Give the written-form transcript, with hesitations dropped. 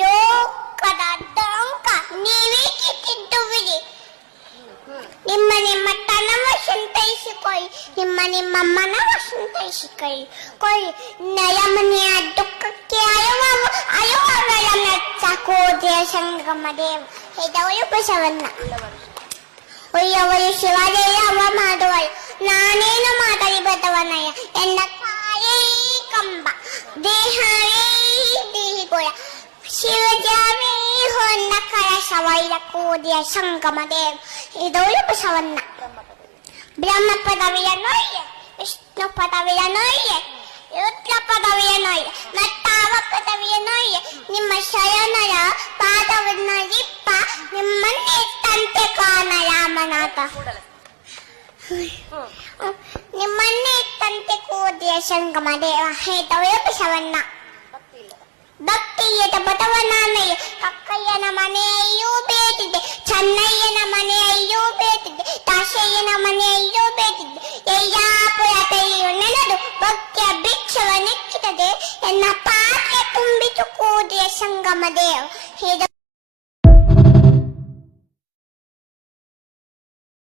ಲೋಕದ ಡೊಂಕ ನೀವೇ ಕಿತ್ತಿದ್ದುವಿರಿ. ನಿಮ್ಮ ನಿಮ್ಮ ತನವ ಸಂತೈಸಿಕೊಳ್ಳಿ, ನಿಮ್ಮ ಮನವ ಸಂತೈಸಿಕೊಳ್ಳಿ. ನಯಮನೆಯ ದುಃಖಕ್ಕೆ ಅಯುವಗಳ ಮೆಚ್ಚಕೋದೆಯ ಸಂಗಮ ದೇವ ಹೆದವಳು ಬಸವಣ್ಣ. ಒಯ್ಯವಳು ಶಿವದೇವ ಮಾಡುವಳು, ನಾನೇನು ಮಾತಲಿ ಬದವನಯ್ಯ ಎನ್ನ ಕಾಯೇ ಕಂಬ ದೇಹವೇ ದೇಹಿಗೊಳ ಶಿವಜಾವೇ ಹೊನ್ನ ಕಳಸವೈಲ ಕೋದೆಯ ಸಂಗಮ ದೇವ ಹೆದವಳು ಬಸವಣ್ಣ. ಬ್ರಹ್ಮ ಪದವಿಯ ನೋಯ್ಯೆ, ವಿಷ್ಣು ಪದವಿಯ ನೋಯ್ಯೆ, ರುದ್ರ ಪದವಿಯ ನೋಯ್ಯೆ, ಮತ್ತಾವ ಪದವಿಯ ನೋಯ್ಯೆ. ನಿಮ್ಮ ಶರಣರ ಪಾದವನ್ನರಿಪ್ಪ ನಿಮ್ಮನ್ನೇ ತಂತೆ ಕಾಣ ರಾಮನಾಥ. ನಿಮ್ಮನ್ನೇ ತಂತೆ ಕೋದೆಯ ಸಂಗಮ ದೇವ ಹೇತವೇ ಬಸವಣ್ಣ. ಭಕ್ತಿಯದ ಬಸವಣ್ಣನಯ್ಯ ಕಕ್ಕಯ್ಯನ ಮನೆಯಲ್ಲೂ ಬೇಟಿದೆ, ಚೆನ್ನಯ್ಯನ ಮನೆಯಲ್ಲೂ ಬೇಟಿದೆ, ದಾಸಯ್ಯನ ಮನೆಯಲ್ಲೂ ಬೇಟಿದೆ. ಯಯ್ಯಾಪುರ ತೆರೆಯು ನೆನೆದು ಭಕ್ತಿಯ ಭಿಕ್ಷವ ನೆಕ್ಕಿತ್ತದೆ, ಎನ್ನ ಪಾತ್ರೆ ತುಂಬಿತು ಕೋದೆಯ ಸಂಗಮ ದೇವ.